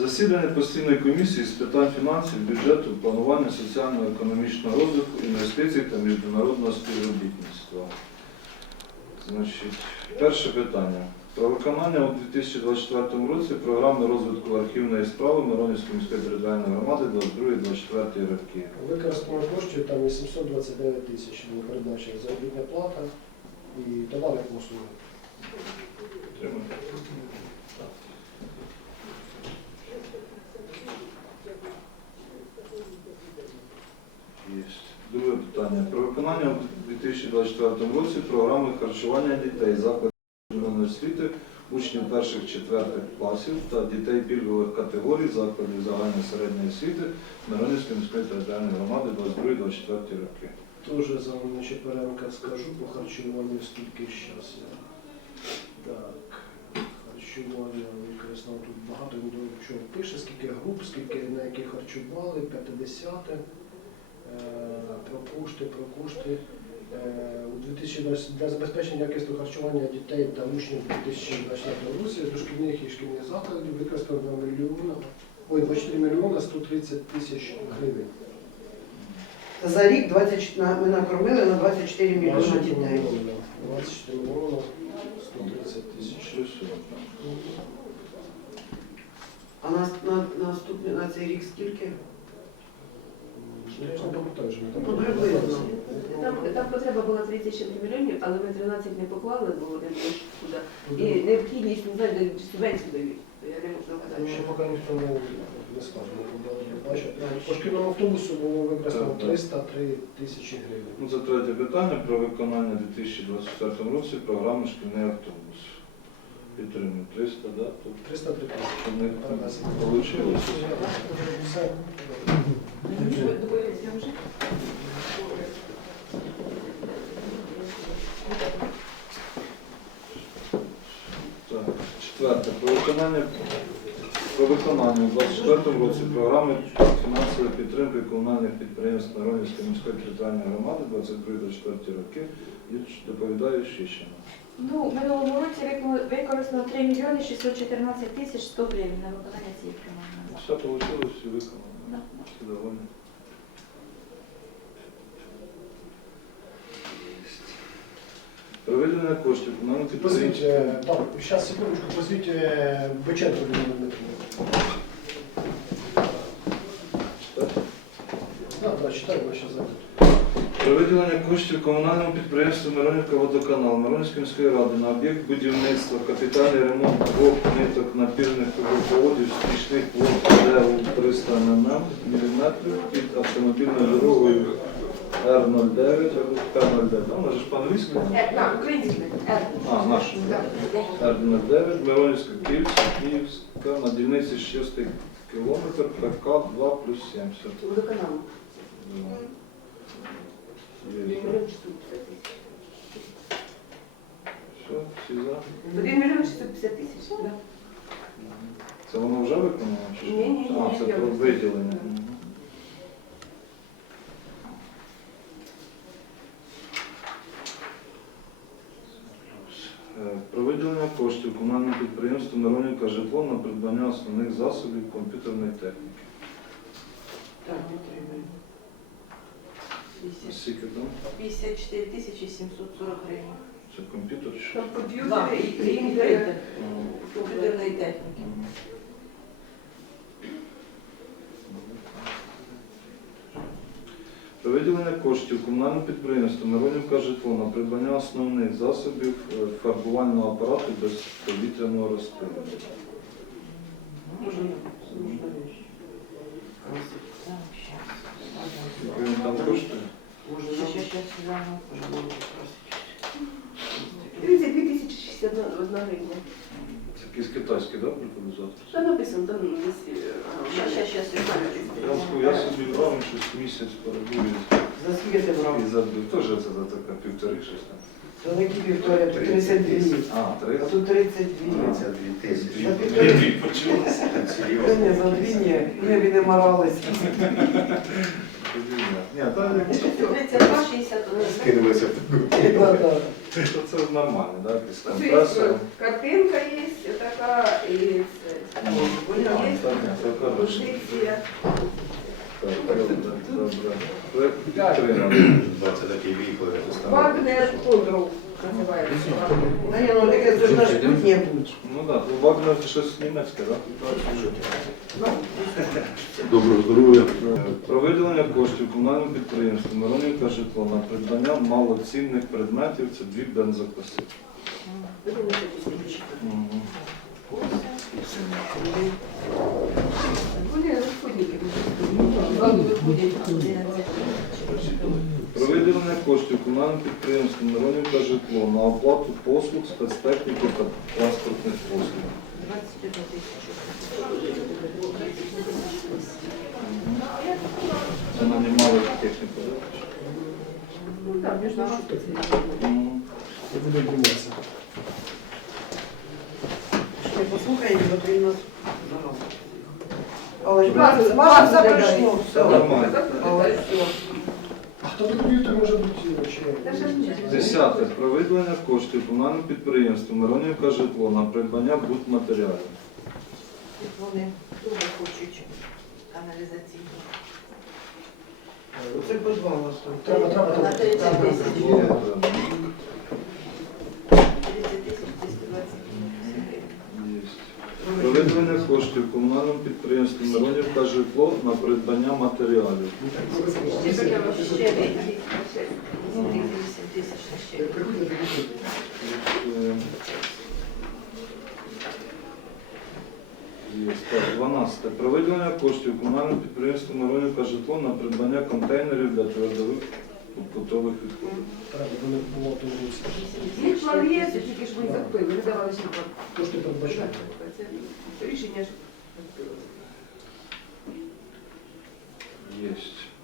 Засідання постійної комісії з питань фінансів, бюджету, планування соціально-економічного розвитку, інвестицій та міжнародного співробітництва. Значить, перше питання. Про виконання у 2024 році програми розвитку архівної справи Миронівської міської територіальної громади 22-24 роки. Використано коштів там 829 тисяч було передбачено заробітна плата і товари послуги. Підтримуєте? Друге питання. Про виконання у 2024 році програми харчування дітей закладів дошкільної освіти, учнів перших-четвертих класів та дітей пільгових категорій закладів загальної середньої освіти Миронівської міської територіальної громади 22-24 роки. Дуже за Нечепоренка скажу по харчуванню скільки зараз. Так, харчування використано тут багато він чого пише, скільки груп, скільки на які харчували, 50 е, про кошти, про кошти. Е, У 2020 для забезпечення якісного харчування дітей та учнів у 2024 році дошкільних і шкільних закладів використано 2 мільйона, ой, 24 мільйона 130 тисяч гривень. За рік 20, на- ми накормили на 24 мільйони дітей. 24 мільйона 130 тисяч. А на, на, наступний на цей рік скільки? Я не пам'ятаю, вже не Ну, приблизно. Там, там потреба була 34 мільйонів, але ми 13 не поклали, бо один теж туди. І необхідність, не знаю, де субвенцію дають. то Я не можу Ще поки ніхто не, не скаже, не бачу. По шкільному автобусу було використано Так, так. 303 тисячі гривень. Ну, Це третє питання про виконання у 2024 році програми шкільний автобус. Підтримую 300, да? Тут 303 тисячі. я вже. Так, четверте. Про виконання про виконання у 2024 році програми фінансової підтримки комунальних підприємств Миронівської міської територіальної громади 23-24 роки. І доповідаю Щищина. Ну, в минулому році вико- використано 3 мільйони 614 тисяч 100 гривень на виконання цієї програми. Все вийшло, все виконано. Да. Всі довольні. Проведення коштів комунальних Позвіть, підприємств. е, так, зараз секундочку, позвіть е, Боченко Людмилу Дмитрівну. Да, да, читаю, вона зараз зайде. Про виділення коштів комунальному підприємству Миронівка водоканал Миронівської міської ради на об'єкт будівництва, капітальний ремонт двох ниток напірних трубопроводів стічних вод ДЕУ 300 мм під автомобільною дорогою Р09, Р09, вона ж по-англійськи? Е, Так, український. Е, А, наш. так. Р09, Миронівська, Київська, Київська, на дільниці 6 кілометр, ПК 2 плюс 70. Водоканалу. Мільйон 650 тисяч. Все, всі за? Один мільйон 650 тисяч. да. Це воно вже виконано? чи що? Ні, ні, ні, А, це я про просто- виділення. Мгм. Е, Про виділення коштів комунальному підприємству Миронівка житло на придбання основних засобів комп'ютерної техніки. Так. Скільки там? 54 тисячі 740 гривень. Це комп'ютер? чи що? Комп'ютери і принтери комп'ютерної техніки. Про виділення коштів комунальному підприємству Миронівка житло на придбання основних засобів е, фарбувального апарату без повітряного розпилення. Можна, можна вещи. Так, щас. Скільки він там коштує? Може, Ще, нам ще, ще, гляну. може, нам попросити. 32 тисячі 61 гривня. Це якийсь китайський, да, приходить Що написано там ще, Я, ск- я собі брав щось місяць перебув За скільки ти брав? і забив. Теж це за така півтори щось там. То не Вікторія, тут 32. А, А 30. тут 32. 32 тисячі. За півтори. Та ні, за дві ні. Ми б не моралися. Ні, та 32, 61. Скинулися в таку. Да, да. це нормально, да, якийсь Це компресор. Картинка є така і це. Ну, Є. Позиція. Так, добре. Це такий останній. Вагнер Кондров називається. Да ну таке це ж наш путь. Ну так, Вагнер це щось німецьке, так? Доброго здоров'я. Про виділення коштів комунальному підприємству Миронівка житло на придбання малоцінних предметів це дві бензокоси. Мгм. Вони розходники. Виходять. Про виділення коштів комунальному підприємству Миронівка житло на оплату послуг, спецтехніки та транспортних послуг. 21 тисячу. Це нанімали техніку, так? Ну так, між нами Мгм. Діматися. Ми послухаємо, бо він нас зараз. Але ж пройшло, Все все. нормально. Але все. Комп'ютер може бути чи ще. Десяте. Про виділення коштів комунальному підприємству Миронівка житло на придбання будматеріалів. Вони дуже хочуть каналізаційні. Це подвал там. Треба, треба, треба. 30 тисяч. Є, так. 30 тисяч 220 гривень. Є. Про виділення коштів комунальному підприємству Миронівка житло на придбання матеріалів. Ще треба ще 8 тисяч на ще. Так, 12. Про виділення коштів комунальному підприємству Миронівка житло на придбання контейнерів для твердових побутових відходів. Не є, це тільки ж ми закупили, ми давали план. Кошти передбачають. Це рішення ж. Є.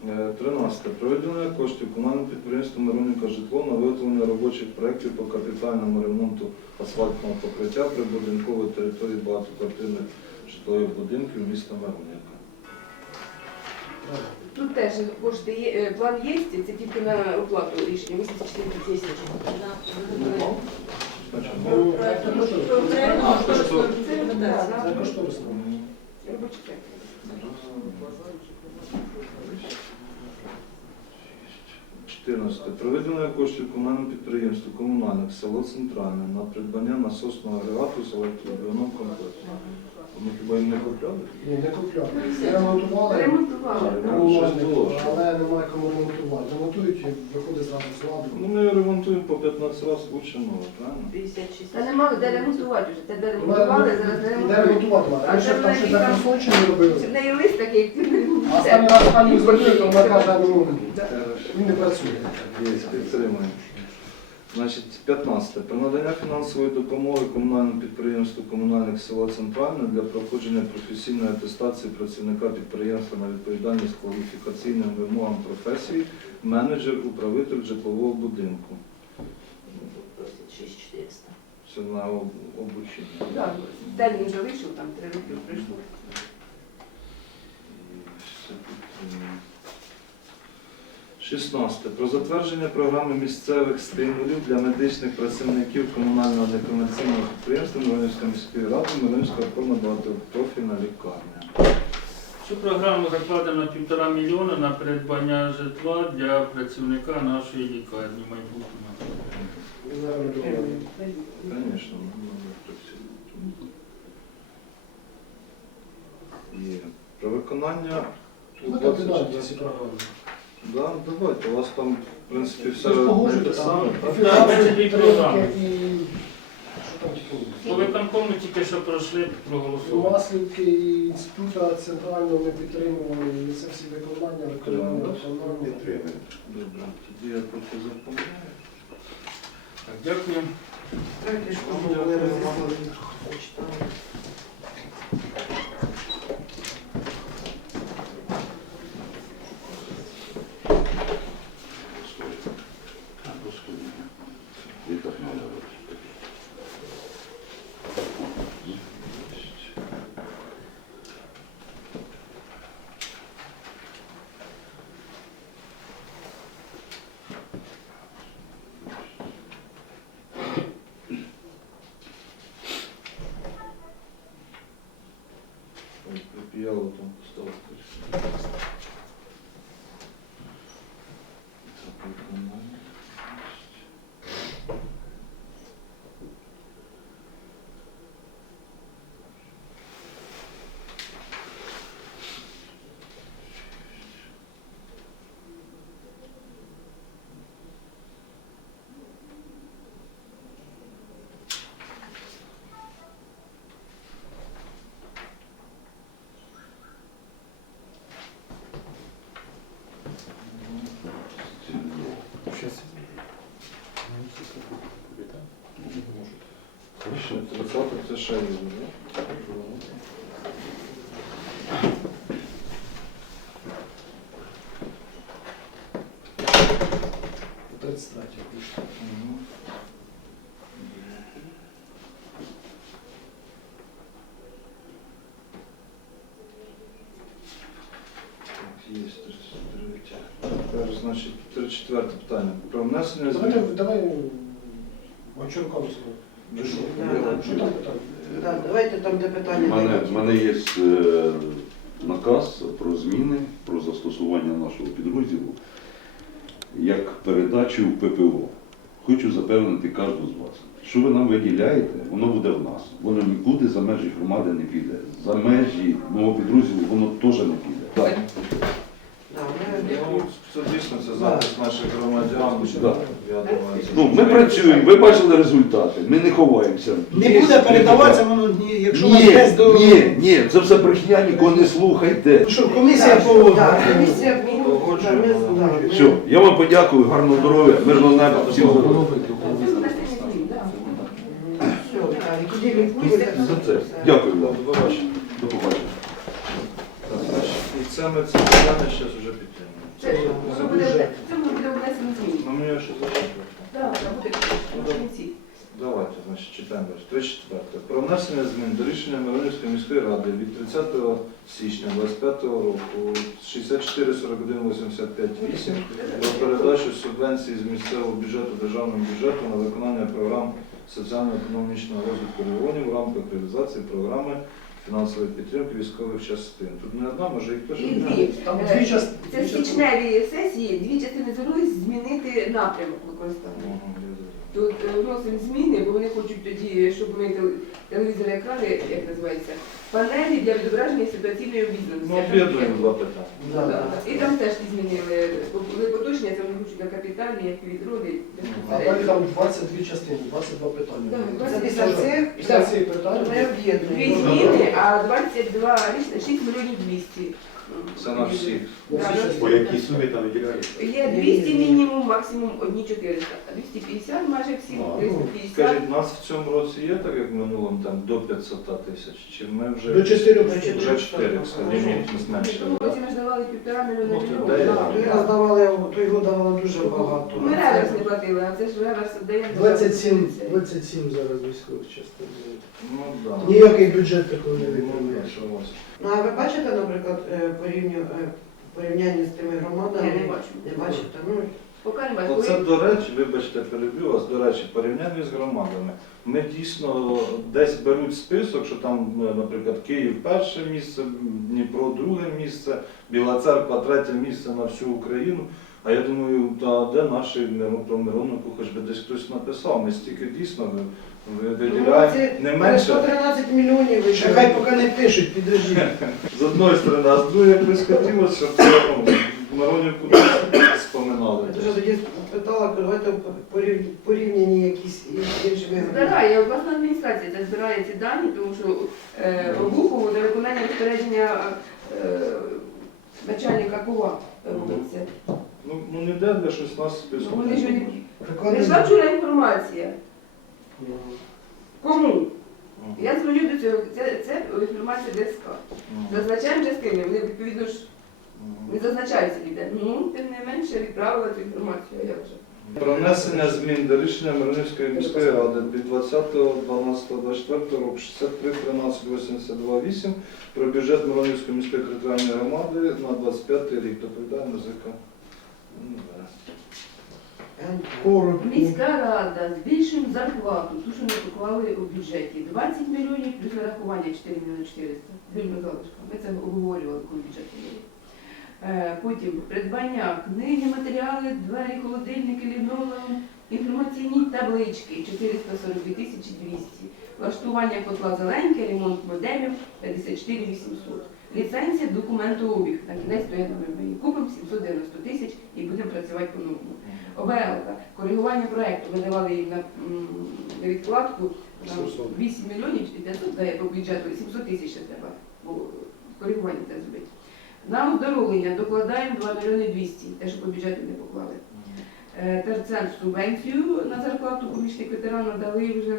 Е, 13. Про коштів комунальному підприємству Миронівка житло на виготовлення робочих проєктів по капітальному ремонту асфальтного покриття прибудинкової території багатоквартирних житлових будинків міста Миронівка. Тут теж кошти є, е, план є, це тільки на оплату рішення, 84 тисячі. Значить, Ну, ну, це кошторис. А, то що? Це, да, Це на кошторис. м, робочий проект. Шість. 14. Про коштів комунальному підприємству комунальних село Центральне на придбання насосного агрегату з електробіоном комплексу. Ми хіба не купляли? Ні, не купляли. Ремонтували. Ремонтували. Але немає кому ремонтувати. Ремонтують і виходить зразу з ладу. Ну ми ремонтуємо по 15 разів лучше нового, правильно? 56 Та нема де ремонтувати вже, де ремонтували, зараз не Де ремонтують. ремонтувати мати. А Раніше це там щось законсольчені робили. В неї лист такий, А останній раз пані звернує, то вона каже, ну, він не працює. Є, підтримуємо. Значить, 15. Про надання фінансової допомоги комунальному підприємству комунальних села Центральне для проходження професійної атестації працівника підприємства на відповідальність кваліфікаційним вимогам професії, менеджер, управитель житлового будинку. 6400. Це на об- обучення. Да, Термін вже вийшов, там три роки пройшло. 16. Про затвердження програми місцевих стимулів для медичних працівників комунального некомерційного підприємства Миронівської міської ради Миронівська опорна багатопрофільна лікарня. Цю програму закладено 1,5 мільйона на придбання житла для працівника нашої лікарні майбутнього. Звісно, І про виконання у 24... Да, давайте, у вас там, в принципі, все те там саме, і так? фінансові Дві програми. там тільки По виконкому тільки що пройшли, проголосували. Маслівки і інститута центрального ми підтримували, і це всі виконання, виконання, виконання. Підтримуємо. Добре, тоді я поки запам'ятаю. Так, дякую. Ж кожного були розіслали. Почитали. Припіяло там поставити. Так, виконання. Ще 30 це ще є, да? 33 пише. Мгм. Так, Є 33. Тепер, значить, 34 питання. Про внесення Давайте, змін. давай Ну, що? Що там питання? Давайте там, де У мене, в мене є е, наказ про зміни, про застосування нашого підрозділу як передачу в ППО. Хочу запевнити кожного з вас. Що ви нам виділяєте, воно буде в нас. Воно нікуди за межі громади не піде. За межі мого підрозділу воно теж не піде. Так. Ну, це дійсно це захист наших громадян. Да. Я думаю, це Ну, ми працюємо, ви бачили результати, ми не ховаємося. Не буде передаватися, воно ні, якщо Ні, вас десь до. ні, ні, це все брехня, нікого не слухайте. Ну що, комісія по так, комісія по- Погоджуємо. да, ми- да, ми- Все, я вам подякую, гарного здоров'я, мирного неба, всім здоров'я. Куди він пустить? За це. Дякую До вам. побачення. До побачення. Так, значить, І це ми це 10 січня 25 року 64-41-858 про передачу субвенції з місцевого бюджету державного бюджету на виконання програм соціально-економічного розвитку регіонів в рамках реалізації програми фінансової підтримки військових частин. Тут не одна, може і теж Дві. Е, Там дві Е. Це січневі сесії, дві частини зернові змінити напрямок використання. Тут е, вносимо зміни, бо вони хочуть тоді, щоб ми дали- телевізори екрани, як називається, панелі для відображення ситуаційної обізнаності. Ну, об'єднуємо два питання. Да, Да, да. І там теж ті змінили. Були поточні, це вони хочуть на капітальні, як відроди. А далі там 22 частини, 22 питання. Так, Це 22 після цих Після питання. ми Дві об'єднуємо. зміни, а 22 рішення, 6 мільйонів 200. Це на всі. По якій сумі там виділяєте? Є 200 мінімум, максимум одні 400. А 250 майже всі, ну, 350. Скажіть, у нас в цьому році є так, як в минулому, там до 500 тисяч? Чи ми вже До 4 До вже 4, скажімо, ми В зменшили? тому році ми ж давали півтора мільйона Ну, гривень. то де я? Да. Той раз давали, той дуже багато. Ми реверс не платили, а це ж реверс віддаємо. 27, 27 зараз військових частин. Ну, да. Ніякий бюджет такого не Ну, виконує. що у вас? Ну, а ви бачите, наприклад, е, порівню, е, порівняння з тими громадами? Я не бачу. Не бачите? Ну, Поки не бачу. Оце, до речі, вибачте, перебив вас, до речі, порівняння з громадами. Ми дійсно десь беруть список, що там, е, наприклад, Київ перше місце, Дніпро друге місце, Біла Церква третє місце на всю Україну. А я думаю, та де наші Миро- про Миронику, хоч би десь хтось написав. Ми стільки дійсно ви- ви- виділяємо це не менше 113 мільйонів. Ще хай поки не пишуть, підожди. з одної сторони, а з другої якось хотілося, щоб це ну, Миронівку теж споминали. Я вже тоді питала, давайте порів- порівняні якісь із іншими. Збирає, обласна адміністрація це збирає ці дані, тому що е, Обухову для виконання розпорядження е, начальника КУА робиться. Ну, ну ніде для щось нас списку. Ну, Вони ж не- Приклади. Прийшла вчора інформація. Ну, Кому? Я дзвоню до цього, це, це інформація ДСК. Зазначаємо частини, вони відповідно ж не зазначаються ніде. Ну, тим не менше відправила цю інформацію, а як же. Про внесення змін до рішення Миронівської міської ради від 20.12.24 року 63.13.82.8 про бюджет Миронівської міської територіальної громади на 25 рік. Доповідає музика. Міська рада збільшуємо зарплату, ту, що ми поклали у бюджеті. 20 мільйонів плюс нарахування 4 мільйони 400. Юрій Михайлович, ми це обговорювали, коли бюджет. Е, Потім придбання книги, матеріали, двері, холодильники, лінолеум, інформаційні таблички 442 тисячі 200. Влаштування котла зеленьке, ремонт модемів 54 800. Ліцензія, документообіг. На кінець то я думаю, ми її купимо 790 тисяч і будемо працювати по-новому. ОБЛ, коригування проєкту, ми давали їм на м, невідкладку на 700. 8 мільйонів і 500 дає по бюджету, 700 тисяч ще треба, бо коригування це зробити. На оздоровлення докладаємо 2 мільйони 200, те, що по бюджету не поклали. Е, Терцентр субвенцію на зарплату помічник ветерана дали вже.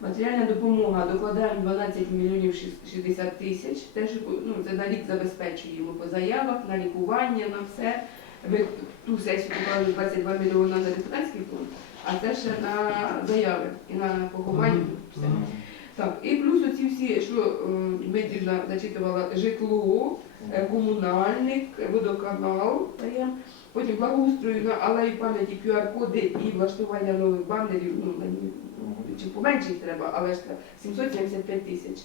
Матеріальна допомога докладаємо 12 мільйонів шіс- 60 тисяч. Те, що ну, це на рік забезпечуємо по заявах, на лікування, на все. Ви ту сесію поклали 22 мільйони на депутатський фонд, а це ще на заяви і на поховання. Все. Так, і плюс оці всі, що е, Дмитрівна зачитувала, житло, е, комунальник, водоканал. Потім благоустрою на алеї пам'яті QR-коди і влаштування нових банерів, ну, чи поменше їх треба, але ж треба 775 тисяч.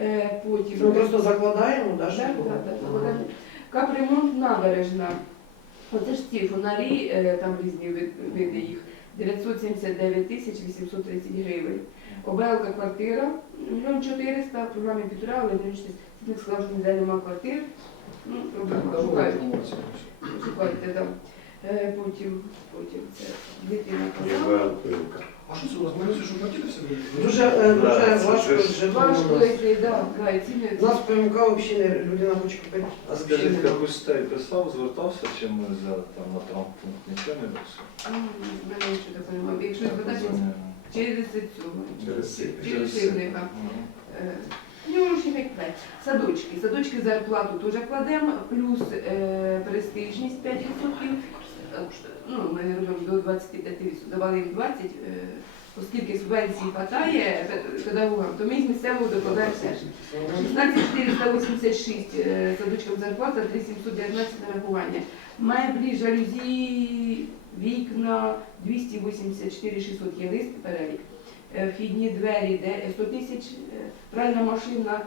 Е, Потім Ми просто закладаємо, да, Так, щоб так, так, так. Капремонт набережна. Оце ж ці фонарі, е, там різні вид- види їх. 979 тисяч 830 гривень. Обелка квартира, мільйон 400, в програмі півтора, але мільйон 400. Він сказав, що ніде немає квартир. Ну, проблема, шукають, шукайте там. Е, Потім, потім це дитина канал. А що це у нас? Ми що платили все? Дуже, е, Да, дуже це важко ж- Важко нас. йти, да, да, і. У нас ПМК взагалі не- людина хоче купити. А скажіть, якусь стей писав, звертався, чи ми за там на травмпункт нічого не писав? Ну, в мене нічого такого немає. Якщо звертатися через цього, Через цих. через сильника. Е, Ну, ручні хай Садочки. Садочки зарплату теж кладемо, плюс е, престижність 5%. Е, Ну, ми робимо до 25%, давали їм 20%, е, оскільки субвенції хватає педагогам, то ми з місцевого докладаємо все ж. 16 486 е, садочкам зарплата, 3719 нарахування. Меблі, жалюзі, вікна, 284 600 є лист, перелік. Е, Вхідні двері, де 100 тисяч, е, пральна машина,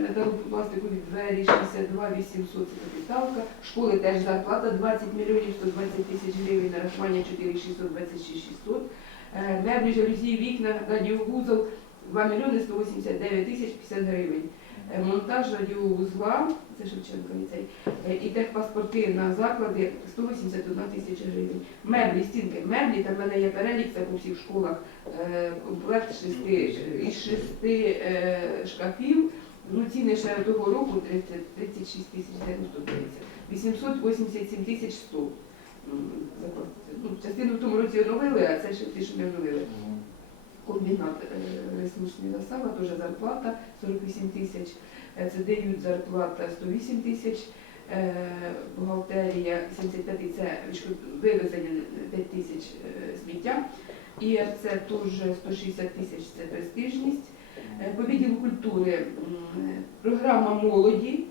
металопластикові двері 62 800 це капіталка. Школи теж зарплата 20 мільйонів 120 тисяч гривень, нарахування 4 626 600. Е, Меблі, жалюзі, вікна, радіовузол 2 мільйони 189 тисяч 50 гривень. Е, Монтаж радіовузла, це Шевченко ліцей, е, і техпаспорти на заклади 181 тисяча гривень. Меблі, стінки, меблі, там в мене є перелік, це по всіх школах. Комплект шести, із шести шкафів. Ну, ціни ще того року 36 тисяч 990, 887 тисяч 100. М, Ну, частину в тому році оновили, а це ще ті, що не оновили. Комбінат е, ресурсний засава, теж зарплата 48 тисяч, Е, це дають зарплата 108 тисяч, Е, бухгалтерія 75 це вивезення 5 тисяч е, сміття, ІРЦ теж 160 тисяч це престижність. Е, По відділу культури програма молоді,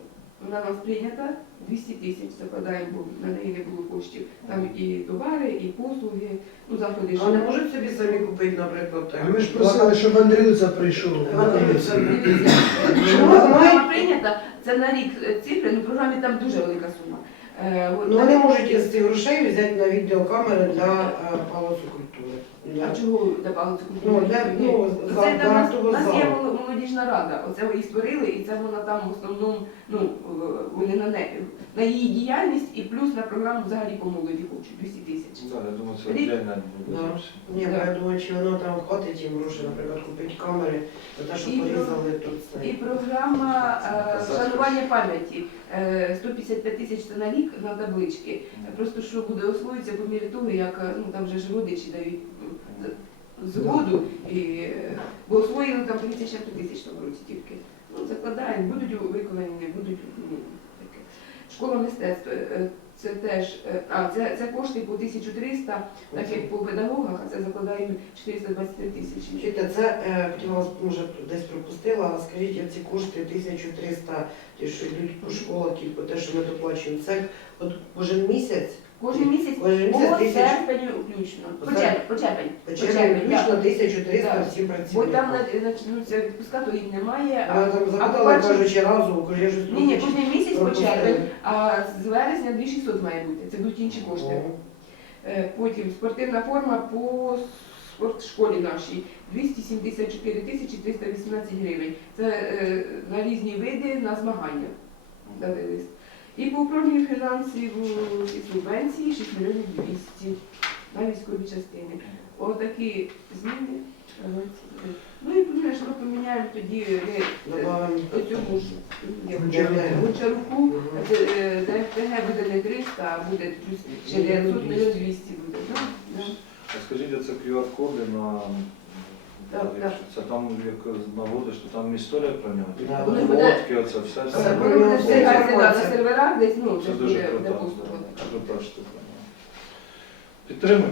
вона у нас прийнята, 200 тисяч закладаємо, бо на неї не було коштів. Там і товари, і послуги, ну заходи. А не можуть собі самі купити, наприклад, так? А ми ж просили, щоб Андрюца прийшов. Програма прийнята, це на рік е, цифри, ну в програмі там дуже велика сума. Е, Ну вони можуть із цих грошей взяти на відеокамери для палацу культури. Для- А чого добавили цю Ну, культуру? для- ну, Це за- за у нас, у нас є залу. мол- молодіжна рада, оце ви її створили, і це вона там в основному, ну, е, вони на, не, на її діяльність і плюс на програму взагалі по молоді хочуть, 200 тисяч. Да, я думаю, це Рік. буде Да. Ні, бо я думаю, чи воно там хватить їм грошей, наприклад, купити камери, за те, що І порізали тут І програма е, шанування пам'яті. Е, 155 тисяч це на рік на таблички. Просто що буде освоїтися по мірі того, як е, ну, там вже ж родичі дають згоду, і, е, бо освоїли там 30 чим тисяч в тому році тільки. Ну, закладаємо, будуть виконані, не будуть. Ну, таке. Школа мистецтв. е, Це теж, е, а, це, це кошти по 1300, так як по педагогах, а це закладаємо 423 тисячі. Це е, хотіла вас, може, десь пропустила, скажіть, а ці кошти 1300, ті, що йдуть по школах, тільки те, що ми доплачуємо, це от кожен місяць Кожен місяць Кожен по місяць тисяч. серпень включно. По червень, по червень. По червні включно 1300 Так. всім Бо працівникам. там на- відпуска, то їх немає. Я там запитала, по-перше- кажучи, разу, кажу, я щось Ні, ні, кожен місяць по пропустила. червень, а з вересня 2600 має бути. Це будуть інші кошти. Мгм. Е, Потім спортивна форма по спортшколі нашій 274 тисячі 318 гривень. Це е, на різні види на змагання дали лист. І по управлінню фінансів е, ці субвенції 6 мільйонів 200 на військові частини. Отакі зміни. Е, Ну і поміняємо тоді е, Добавимо. оцьому ж як Гончаруку. Гончаруку. Мгм. Це, е, ДФТГ буде не 300, а буде плюс ще 900 мільйон 200 буде. А скажіть, це QR-коди на Так, так. це там як наводиш, то там історія про нього. Да. Буде- Фотки, оце все. Це все. про Воно буде нього зберігатися на серверах десь, ну, Це це дуже буде да, така. Крута штука. да.